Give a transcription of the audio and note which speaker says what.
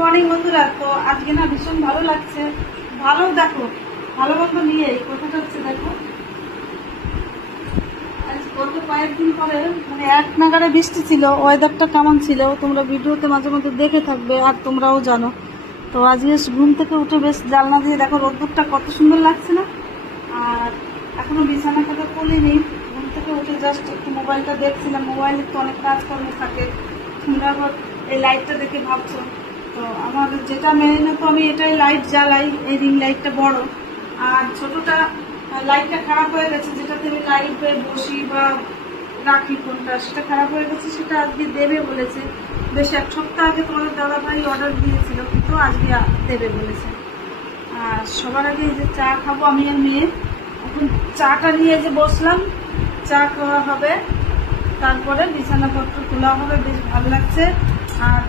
Speaker 1: Morning বন্ধুরা। তো আজকে না ভীষণ ভালো লাগছে। ভালো দেখো, ভালো মন্দ নিয়ে কোথাটা হচ্ছে, দেখো। গত কয়েকদিন পরে মানে এক বৃষ্টি ছিল ওয়েদারটা কেমন ছিল, তোমরা ভিডিওতে মাঝে মধ্যে দেখে থাকবে আর তোমরাও জানো। তো আজকে ঘুম থেকে উঠে বেশ জানলা দিয়ে দেখো, রোদ্দুরটা কত সুন্দর লাগছে না? আর এখনও বিছানা কথা খুলিনি ঘুম থেকে উঠে জাস্ট একটু মোবাইলটা দেখছিলাম। মোবাইলে তো অনেক কাজকর্ম থাকে। তোমরা এই লাইটটা দেখে ভাবছ তো আমার যেটা মেনে না আমি এটাই লাইট জ্বালাই, এই রিং লাইটটা বড়। আর ছোটটা লাইটটা খারাপ হয়ে গেছে, যেটাতে আমি লাইটে বসি বা রাখি কোনটা সেটা খারাপ হয়ে গেছে, সেটা আজকে দেবে বলেছে। বেশ এক সপ্তাহ আগে তোমাদের দাদা ভাই অর্ডার দিয়েছিল, কিন্তু আজকে দেবে বলেছে। আর সবার আগে যে চা খাব, আমি আর মেয়ে। এখন চাটা নিয়ে যে বসলাম, চা খাওয়া হবে। তারপরে বিছানাপত্র তোলা হবে, বেশ ভালো লাগছে। আর